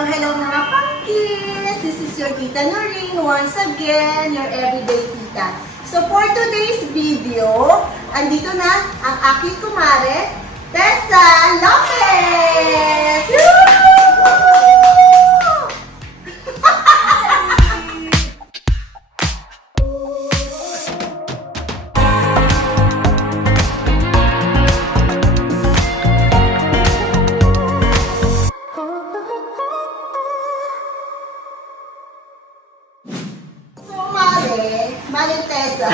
Hello mga pumpkins! This is your Tita Noreen, once again, your everyday tita. So for today's video, andito na ang aking kumare, Tessa Lopez! Tessa.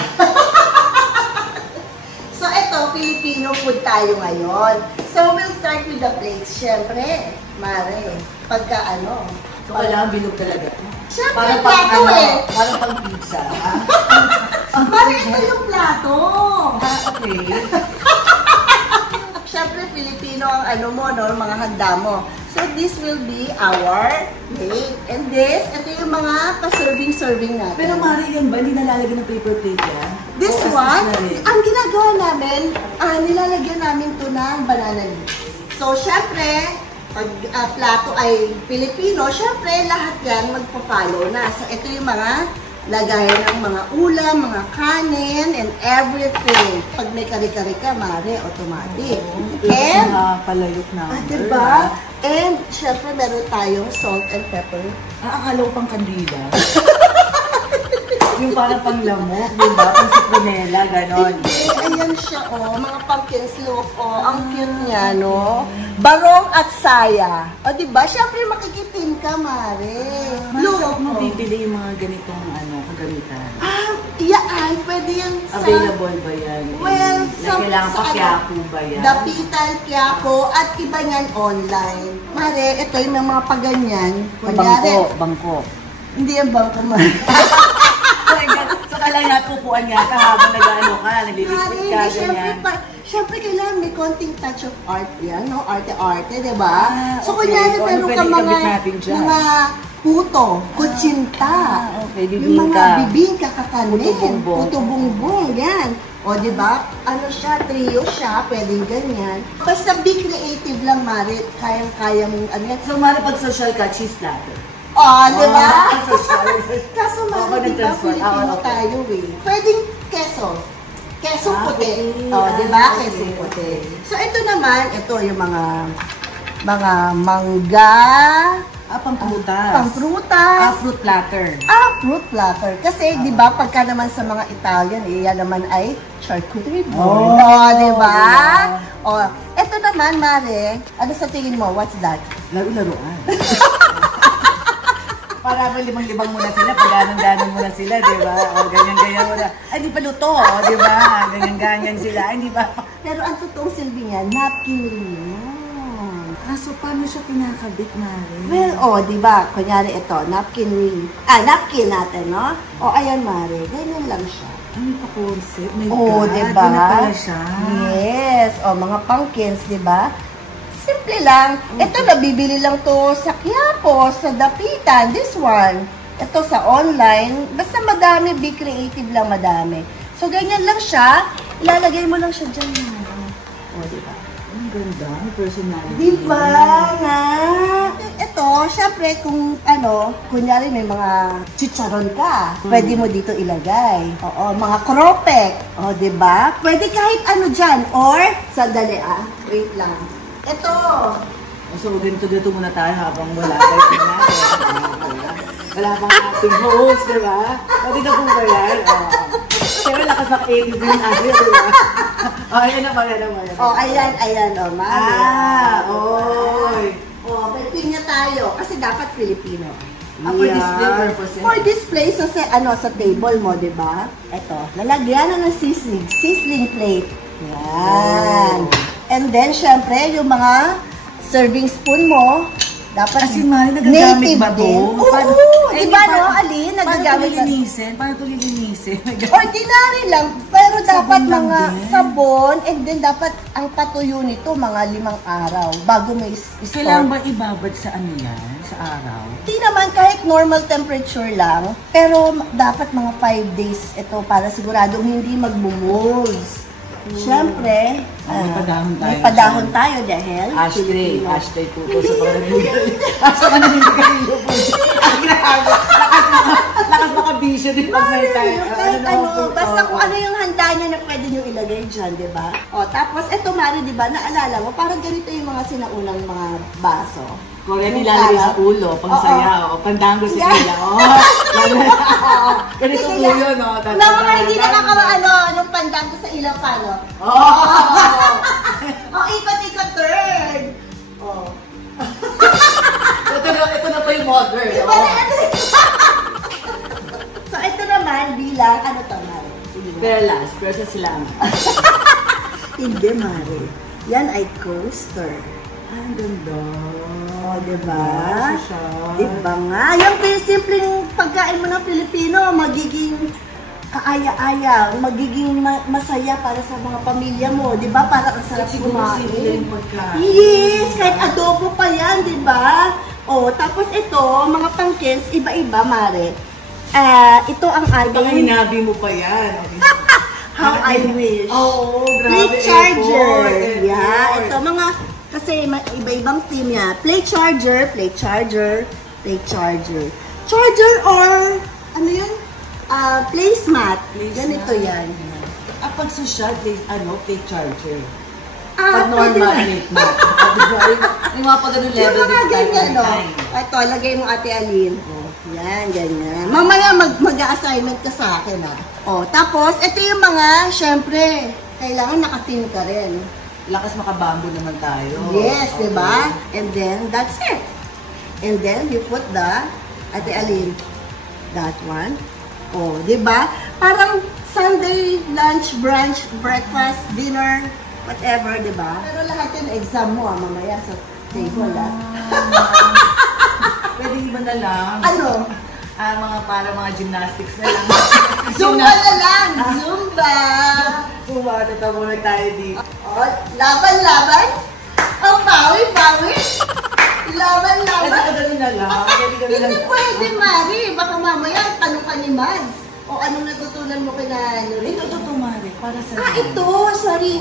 So, ito, Filipino food tayo ngayon. So, we'll start with the plates. Siyempre, Mare, pagka ano. So, kailangan bilog talaga. Siyempre, plato eh. Parang pang pizza. Mare, ito yung plato. Okay. Siyempre, Filipino ang ano mo, no, mga handa mo. So, this will be our plate. And this, ito yung mga pa-serving natin. Pero Mari, yan ba? Hindi nalalagyan ng paper plate yan? This one, ang ginagawa namin, nilalagyan namin ito ng banana leaves. So, syempre, pag plato ay Filipino, syempre, lahat yan magpa-follow na. So, ito yung mga lagay ng mga ulam, mga kanin, and everything. Pag may kari-kari ka, Mare, automatic. And, palayok na. Diba? And, syempre, meron tayong salt and pepper. Akala ko pang kandila. Yung parang panglamok, diba? Pang citronella, ganon. Hindi, ayan siya, oh. Mga pumpkins, look, oh. Ang cute niya, no? Barong at saya. O, diba? Syempre, makikitim ka, Mare. Look, saan mo bibili yung mga ganitong, kagamitan? Yan. Pwede yan sa... Available ba yan? Well, kailangan pa Quiapo ba yan? Dapitan, Quiapo, at iba niyan online. Mare, ito yung mga paganyan. Bangko. Hindi yung bangko, Mare. So, kailangan natupuan niya ka habang nag-ano ka, nalilipit ka, ganyan. Siyempre, kailangan may konting touch of art yan, no? Arte-arte, diba? So, okay. kunyari, meron ka mga puto, kutsinta, yung mga bibingka, kakanin, puto-bungbong, yan. O, diba? Ano siya, trio siya, pwedeng ganyan. Basta be creative lang, Mari. Kayang-kaya mong ano yan. So, Mari, pag social ka, cheese platter. Diba? Kaso, Mari, diba, Filipino tayo eh. Pwedeng keso. Keso puti. Diba? Keso puti. So, ito naman, ito yung mga mangga. Pangprutas. Pangprutas. Fruit platter. Fruit platter. Kasi, di ba, pagka naman sa mga Italian, yan naman ay charcuterie board. Diba? Ito naman, Mare, ano sa tingin mo? What's that? Laro-laruan. Para ba limang-libang muna sila, pag-ganong-ganong muna sila, di ba? O, ganyan-ganyan muna. Ay, di pa luto, di ba? Ganyan-ganyan sila, di ba? Pero ang totoong silbi niya, napkin rin yun. So paano siya pinakabit, Mare? Well, di ba? Kunyari ito, napkin ring. Napkin natin, no? Ayan, Mare. Ganyan lang siya. Ano pa concept? My God, diba? Ano pala siya? Yes. Mga pumpkins, di ba? Simple lang. Ito, nabibili lang to sa Quiapo, sa Dapitan. This one. Ito sa online. Basta madami, be creative lang, madami. So, ganyan lang siya. Ilalagay mo lang siya dyan. Di ba? Ang ganda, ang personality. Diba nga? Ito, syempre, kung kunyari may mga chicharon ka, pwede mo dito ilagay. Mga kropek. Diba? Pwede kahit ano dyan. Or, sandali wait lang. Ito. So, ganito muna tayo habang wala tayo natin. Wala pang ating host, diba? Pwede na po ba yan? Pero lakas ng 80s din natin, diba? Ayan naman. Ayan, Mare. May pinya tayo. Kasi dapat Filipino. For display purposes. For display, so sa table mo, diba? Ito, lalagyan na ng sizzling plate. Yan. And then, syempre, yung mga serving spoon mo, dapat Mari, nagagamit ba ito? Diba, no? Alin, nagagamit ba? Paano ito lilinisin? Ordinary lang, pero dapat mga sabon, and then dapat ang patuyo nito, mga 5 araw, bago may store. Kailangan ba ibabad sa yan? Sa araw? Hindi naman, kahit normal temperature lang, pero dapat mga 5 days ito para siguradong hindi magmumolds. Siyempre, may padahon tayo dahil ashtray po ito sa pagkakas. Asa ka nanindigan? dyan, di ba? O, tapos, eto, Mari, di ba, naalala mo, parang ganito yung mga sinaunang mga baso. Correct, nilalagay sa ulo, pang saya, o pandango sa ila. Ganito po yun, no? Na mga hindi nakakaano, nung pandango sa ilaw pa, no? Ikot-ikot turn. Ito na po yung modern. So, ito naman, bilang, ano to, Mari? Perlas, pero sa silangan. Hindi, Mari. Yan ay coaster. Ang ganda. O, diba? Siya. Diba nga? Yung simpleng pagkain mo ng Pilipino, magiging kaaya-aya, magiging masaya para sa mga pamilya mo. Diba? Para ang sarap kumain. Yes! Kahit adobo pa yan, diba? O, tapos ito, mga pangkins, iba-iba, Mare. Ito ang Baka hinabi mo pa yan. How I wish. Oo, grabe. Plate charger. Effort. Yeah, ito mga, kasi iba-ibang team yan. Plate charger, plate charger, plate charger. Charger or, ano yun? Placemat. Ganito yan. Pag social, plate charger. pwede Pag normal, na. plate mat. May mga pag ganun level Yung mga dito tayo. ganyan, no? Ito, lagay mo Ate Aline. Yan, ganyan. Mamaya mag-assignment ka sa akin, ha? Tapos, ito yung mga, syempre, kailangan nakatin ka rin. Lakas makabambo naman tayo. Yes, okay. Diba? And then, that's it. And then, you put the, Ate Aline, that one. Diba? Parang Sunday, lunch, brunch, breakfast, dinner, whatever, diba? Pero lahat yun, exam mo, mamaya sa table, Pwede ba na lang? Ano? Mga gymnastics na lang. Zumba na lang! Zumba! Zumba, tatawag na tayo dito. Laban-laban? Bawi-bawi? Laban-laban? Ganun na lang. Hindi pwede, Mari. Baka mamaya, tanong ka ni Mads. O anong natutunan mo kina Nurin? Ito tutumari, para sa ito, sorry.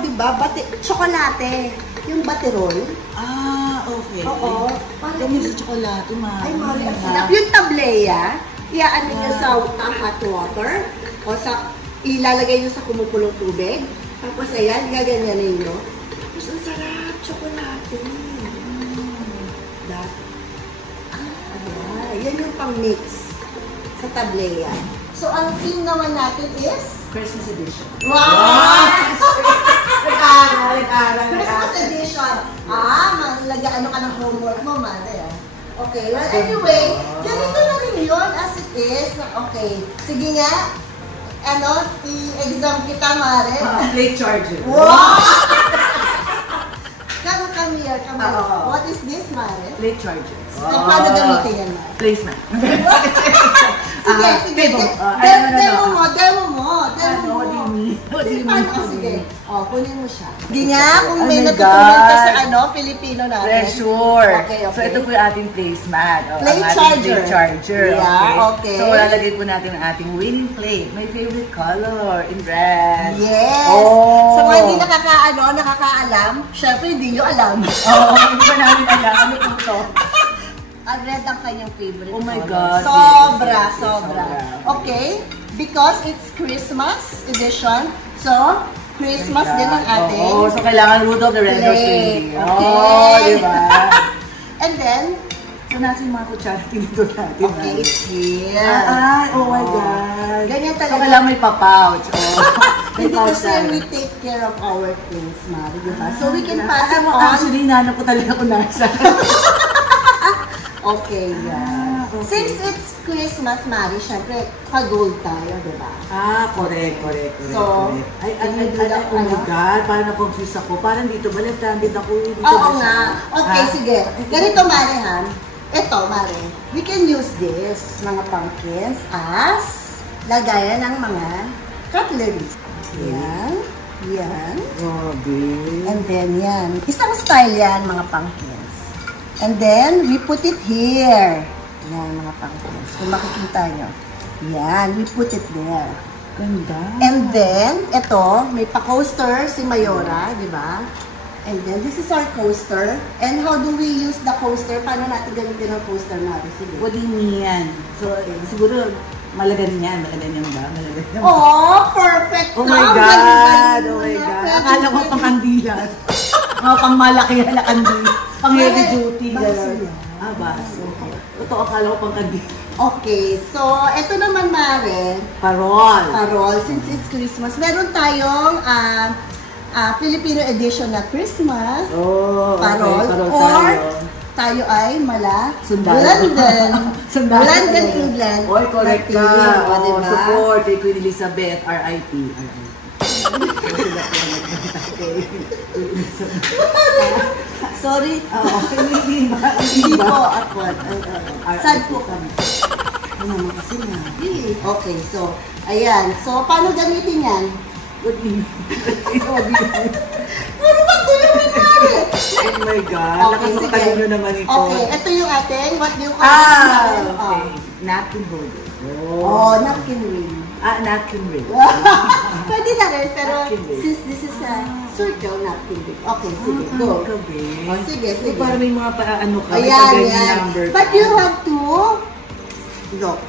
Diba? Tsokolate. Yung baterol. Okay. Oo. Kami sa tsokolate, Ay, Mari, ang sarap. Yung tableya, iaan nyo sa hot water. O ilalagay nyo sa kumupulong tubig. Tapos ayan, gaganyanin nyo. Tapos ang sarap, tsokolate. Yan yung pang-mix sa tableya. So, ang theme naman natin is? Christmas edition. Wow! Nag-aaral. Christmas edition. Ano ka ng homework mo, Mare. Okay, well, anyway, ganito na rin yun as it is. Okay, sige nga. I-exam kita, Mare. Plate charger. Wow! Come here. What is this, Mare? Plate charger. Paano gamitin yan, Mare? Placement. Sige. Demo mo. What do you mean? Sige. Kunin mo siya. Hindi nga, kung may natutunan ka sa Pilipino natin. Pressure. Okay. So, ito po yung ating placemat. Plate charger. Yeah, okay. So, lalagay po natin ang ating winning plate. My favorite color, in red. Yes. So, mga hindi nakakaalam, syempre hindi nyo alam. Hindi ba namin alam? Ano po ito? Red ang kanyang favorite. Oh my color. God. Sobra. Okay? Because it's Christmas edition. So, Christmas din ang ating. So kailangan Rudolph the Red-Nosed Reindeer. Okay. Diba? And then, so nasa yung mga kutsara dito natin. okay, it's here. Oh my God. Ganyan talaga. So kailangan may pa-pouch. Hindi kasi we take care of our things, Mari, diba? So we can pass it on. Actually, hinanap ko talaga kung nasa. Okay, yeah. Okay. Since it's Christmas, Mari, syempre, pa-gold tayo, diba? Correct. So, oh my God, parang na-confuse ako. Parang dito, balik-tandit ako. Oo nga. Okay, sige. Ganito, Mari, ha? Ito, Mari. We can use this, mga pumpkins, as lagayan ng mga cutleries. Yan. And then, yan. Isang style yan, mga pumpkins. And then, we put it here. Yan, mga pumpkins. Kung makikita nyo. Yan, we put it there. Ganda. And then, ito, may pa-coaster si Mayora, di ba? And then, this is our coaster. And how do we use the coaster? Paano natin gamitin ang coaster natin? Sige. What do you mean? So, siguro, Malagan yan ba? Malagan yan. Oh, perfect. Oh my God! Oh my God! Akala ko pang kandilas. Mga pang malaki na kandi. Pang heavy duty. Baso. Baso. Totoo, akala ko pang kandi. Okay, so ito naman Mare. Parol. Since it's Christmas, meron tayong Filipino edition na Christmas. Oh, okay. Parol. Or tayo ay Sundalo. London, England. Oy, correct ka. Diba? Support kay Queen Elizabeth, RIP. Sorry. Hindi po ako. Sad po kami. Ano naman kasi na? Okay, so, ayan. So, paano gamitin yan? What do you mean? Puro ba tulungan Mare? Oh my God. Okay, Nakasakal nyo naman ito. Okay, ito yung ating, what do you call it? Okay. Napkin holder. Oh, napkin ring. Napkin ring. Pwede na rin, pero Napkin ring. since this is a circle, napkin ring. Okay, sige, go. Oh, sige. Para may mga ano ka, may Ayan. number ka. But you have to, look,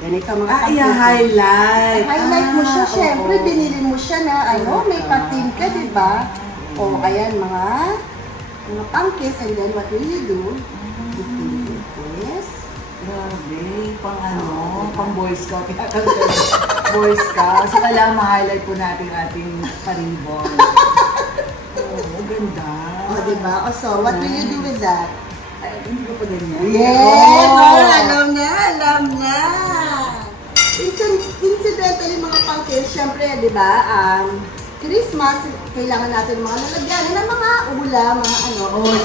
ganito mga highlight. Highlight mo siya, syempre, oo. binili mo siya na, may patin ka, di ba? O, ayan, mga pangkis, and then what will you do? Yes. Grabe, pang Boy Scout. Boy Scout. So, kailangan ma-highlight po natin ating paribon. Ganda. O, diba? O, so, what will you do with that? Ay, hindi ko pa ganyan. Yes! Alam na! Incidentally, mga pangkis, syempre, diba, Christmas, kailangan natin mga lalagyan ng mga ulam, mga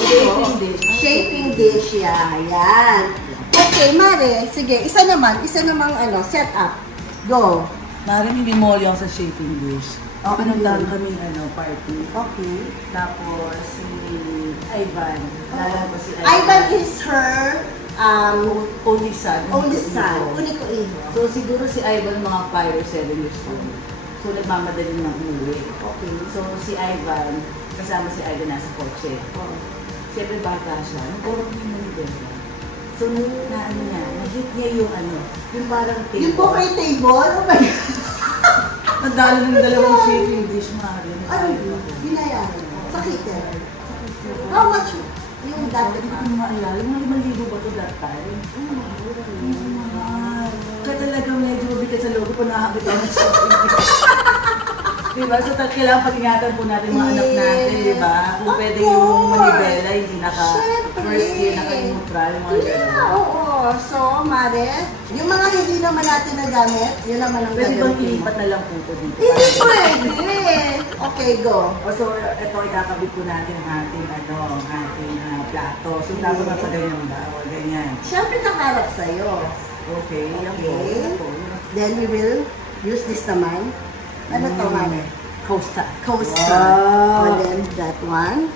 Shaping dish. Shaping dish, yan. Okay, Mare, sige, isa namang setup. Go. Maraming memorya ako sa shaping dish. Pinuntahan kami party. Okay. Tapos si Ivan. Nalala ko si Ivan is her only son. Uniko iho. So siguro si Ivan mga 5 or 7 years old. So nagmamadali ng umuwi. Okay. So si Ivan, kasama si Ivan nasa kotse. Siyempre bata siya. Nagkorong din ng ganda. So na-hit niya yung yung parang table. Yung buffet table? Oh my God. Nadalo ng dalawang shaping dish, Mario. Binayaran mo? Sa cater? How much? Yung dati Hindi ko maalala. Mga 5,000 ba ito that time? Kaya talagang medyo mabigat sa logo pa nakakabit ako ng shopping dish. Diba? So kailangan pag-ingatan po natin mga anak natin, diba? Kung pwede yung manibela, hindi first year naka-neutral, mga gano'n. Oo. So, Mare, yung mga hindi naman natin nagamit, yun naman ang Pwede bang gagawin mo. ilipat na lang po ito dito? Hindi pwede. Okay, go. So, ito ikakabit po natin ang ating plato. So, tapos mapaganyan ba? O, ganyan. Siyempre nakaharap sa'yo. Okay. Okay. Then we will use this naman. Ano to, Mare? Coaster. Coaster. Wow. And then that one.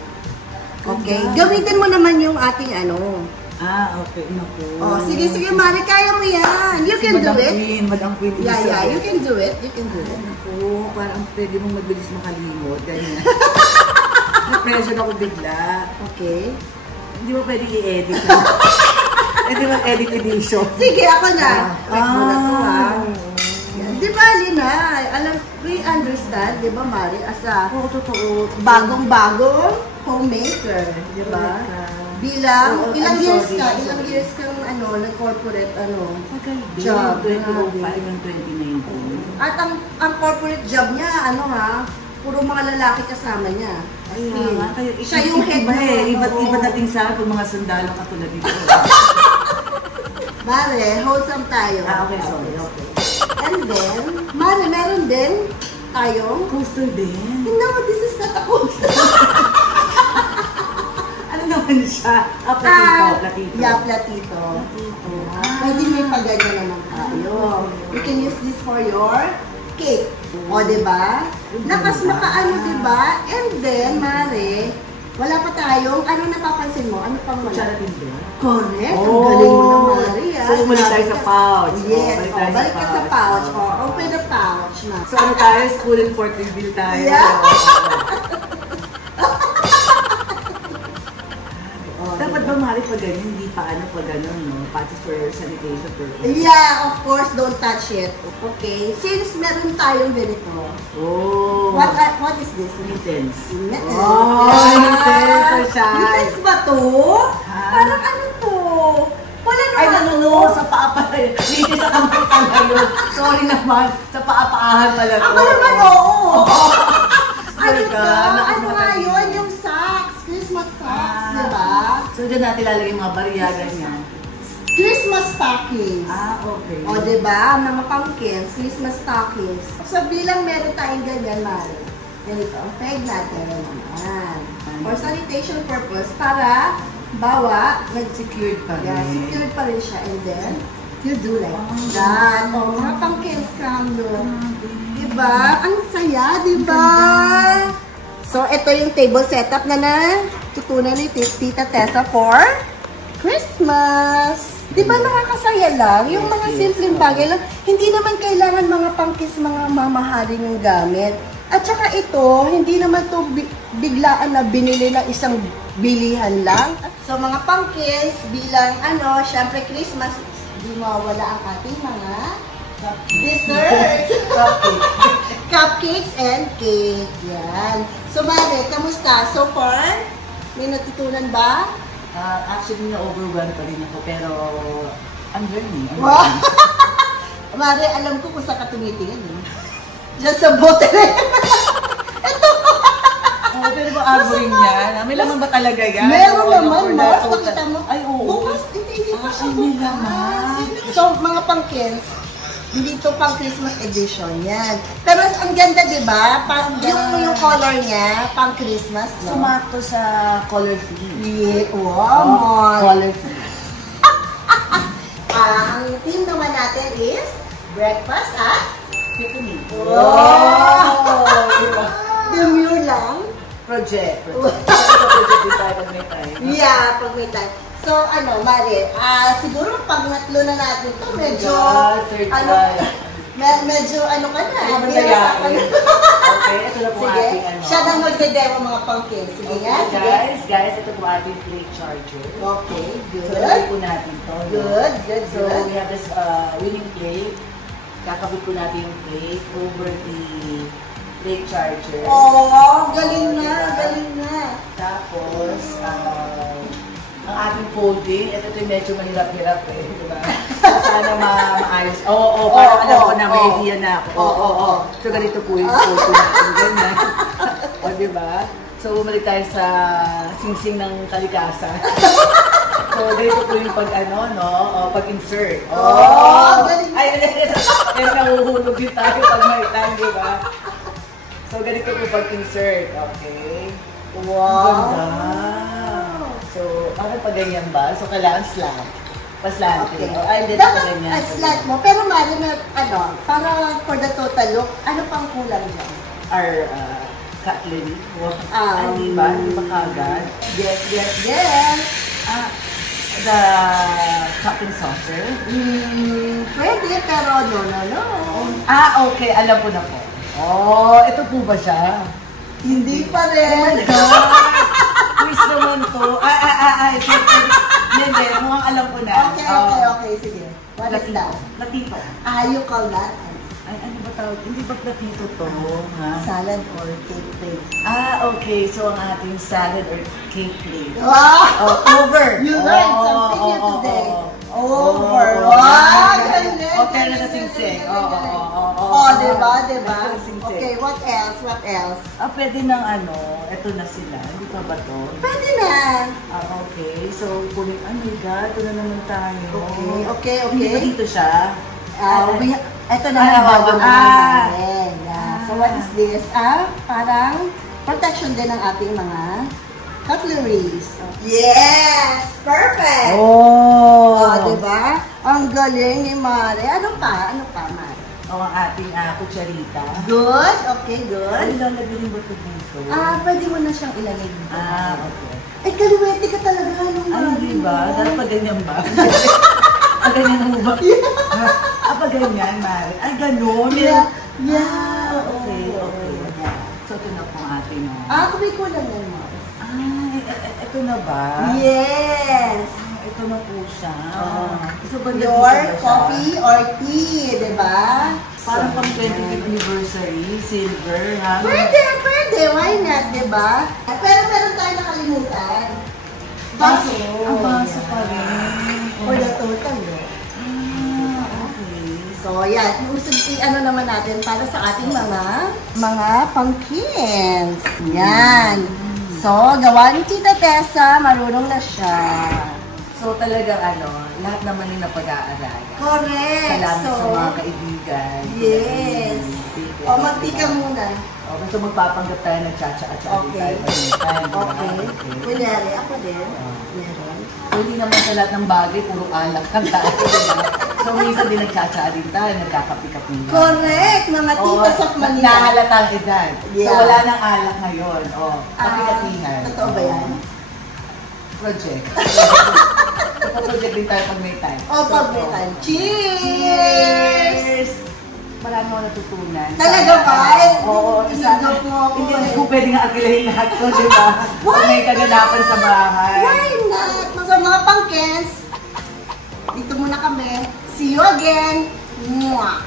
Okay. Gamitin mo naman yung ating Okay. Naku. Oh, sige, Mare. Kaya mo yan. You can do it. Madam Queen. Yeah. You can do it. Naku, parang pwede mong mabilis makalimot. Ganyan. Na-pressure ako bigla. Okay. Hindi mo pwede i-edit. Pwede mag-edit edition. Sige, ako na. Check mo na to, ha? Di ba, Lina? We understand, di ba, Mari, as a bagong-bagong homemaker, di ba? Bilang, ilang years kang nag-corporate, job. 2005 and 2019. At ang corporate job niya, puro mga lalaki kasama niya. Siya yung head ba na. Iba't dating sa akin kung mga sandalong katulad dito. Mare, wholesome tayo. Okay, sorry. Okay. And then, Mare, meron din tayong Coaster din? No, this is not a coaster. Ano naman siya? Platito. Yeah, platito. Pwede may paganyan naman tayo. You can use this for your cake. O, diba? Nakas makaano, diba? And then, Mare, wala pa tayong, napapansin mo? Ano pang wala? Kutsara din ba? Correct. Ang galing mo na, Mare. So, bumalik tayo sa pouch. Yes. Balik ka sa pouch. Open the pouch na. So, tayo? School and fork reveal tayo. Yeah. Dapat ba Mari, pag ganyan, hindi pa ano, pag gano'n, no? Pati for sanitation purpose. Yeah, of course, don't touch it. Okay, since meron tayong ganito, Oh! what is this? Mittens. Mittens. Oh, mittens for shy. Mittens ba to? Parang ano to? Wala naman. Ay, no, sa paa pala yun. Mittens sa kamay pala yun. Sorry naman, sa paa-paahan pala to. Ako naman, oo. Ano Talaga, to? Ano nga nakakatawa. yun? Yung socks. Christmas socks, di ba? So, dyan natin lalagay yung mga bariyagan niya. Christmas stockings. Okay. O, diba? Mga pumpkins, Christmas stockings. So, bilang meron tayong ganyan, Mari, ganito, ang peg natin naman. For sanitation purpose, para bawa, Secured pa rin. yeah, secured pa rin siya. And then, you do like that. O, mga pumpkin scramble. Diba? Ang saya, diba? So, ito yung table setup na tutunan ni Tita Tessa for Christmas. Di ba nakakasaya lang? Yung mga simpleng bagay lang. Hindi naman kailangan mga pangkis, mga mamahalin yung gamit. At saka ito, hindi naman to biglaan na binili ng isang bilihan lang. So mga pangkis, bilang syempre Christmas, di mawala ang ating mga dessert. Cupcakes and cake. Yan. So Mare, kamusta? So far, may natutunan ba? Actually, na-overwhelmed pa rin ako, pero I'm learning. Wow! Mare, alam ko kung saan ka tumitingin. Diyan sa bote. Pero ba arboring yan? May laman ba talaga yan? Meron naman, Mars. Nakita mo? Ay, oo. Bukas, hindi pa siya may bukas. laman. So, mga pangkins, hindi to pang Christmas edition yan. Pero ang ganda, di ba? Yung color niya, pang Christmas, no? Sumakto sa color theme. Yeah. Wow, Color theme. ang theme naman natin is breakfast at Tiffany. wow! Demure lang. Project. Project din tayo pag may time. Yeah, pag may time. So, Mari, siguro pag natlo na natin to, medyo, third try. medyo ka na. Matayain. Okay, ito na po Sige, ating siya nang magde-demo mga pangkin. Sige nga, sige. Guys, ito po ating plate charger. Okay, good. So, lagay po natin to. Good, good, So, good. we have this winning plate. Kakabit po natin yung plate over the plate charger. Oh, galing na, galing na. Tapos, ang ating folding, ito yung medyo mahirap-hirap eh, diba? Sana maayos. Oo, parang alam ko na, may idea na ako. Oo. So, ganito po yung folding natin. Ganyan. O, diba? So, bumalik tayo sa singsing ng kalikasan. So, ganito po yung pag-insert. Galing. Ay, nahuhulog din tayo pag may time, diba? So, ganito po pag-insert. Okay. Wow. Ganda. So, parang pa ganyan ba? So, kailangan slant. Pa-slanting. Okay. Ay, hindi Dapat na ganyan. slant mo. Pero Mari, para for the total look, ano pang kulang dyan? Our cutlery. Wow. Hindi ba? Hindi ba kagad? Yes. The cupping saucer. Pwede, pero no. Okay. Alam ko na po. Ito po ba siya? Hindi pa Oh rin. my God! Quiz naman to. Hindi. Mukhang alam ko na. Okay. Sige. What is that? Platito. You call that? Ay, ano ba tawag? Hindi ba platito to? Ha? Salad or cake plate? Okay. So, ang ating salad or cake plate. Wow! Over! You learned something new today. Over. Wow! Galing. Okay na sa singsing. Diba? Singsing. Okay, what else? Pwede ng ito na sila. Hindi pa ba to? Pwede na. Okay. So, kunin, oh my God, ito na naman tayo. Okay. Hindi ba dito siya? Ito na bago namin. So, what is this? Parang protection din ng ating mga cutleries. Yes! Perfect! Diba? Ang galing ni Mare. Ano pa, Mare? Ang ating kutsarita. Good. Okay, good. Ay, lalagay rin ba ito dito? Pwede mo na siyang ilagay dito. Okay. Ay, kaliwete ka talaga. Ay, hindi ba? Dapat pa ganyan ba? Ganyan mo ba? Pa ganyan, Mare? Ay, gano'n? Yeah. Okay. So, ito na po ating. Kung may kulang yan, Mare. Ito na ba? Yes! Ito na po siya. Gusto ba Your coffee or tea, di ba? Parang pang 25th anniversary, silver, ha? Pwede. Why not, di ba? Pero meron tayo nakalimutan. Baso. Ang baso pa rin. For the total, no? Okay. So, yan. Ano naman natin para sa ating mga pumpkins. Yan. So, gawa ni Tita Tessa, marunong na siya. So talagang lahat naman yung napag-aaralan. Correct. Salamat So, sa mga kaibigan. yes. O, magtika muna. O, gusto magpapanggap tayo ng cha-cha-cha. Okay. Okay. Kunyari, ako din. Meron. So hindi naman sa lahat ng bagay, puro alak lang tayo. Diba? So minsan din nagcha-cha din tayo, nagkakapi-kapi. Correct. Mga titas of Manila. Nahalata ang edad. Yeah. So wala nang alak ngayon. O, kapi-kapihan. Totoo ba yan? Project. Project din tayo pag may time. O, pag may time. Cheers! Cheers! Marami ako natutunan. Talaga ba? Oo. Inagap mo ako. Hindi ko pwedeng akilahin lahat ko, di ba? Pag may kaganapan sa bahay. Why not? So, mga pumpkins, dito muna kami. See you again. Mwah!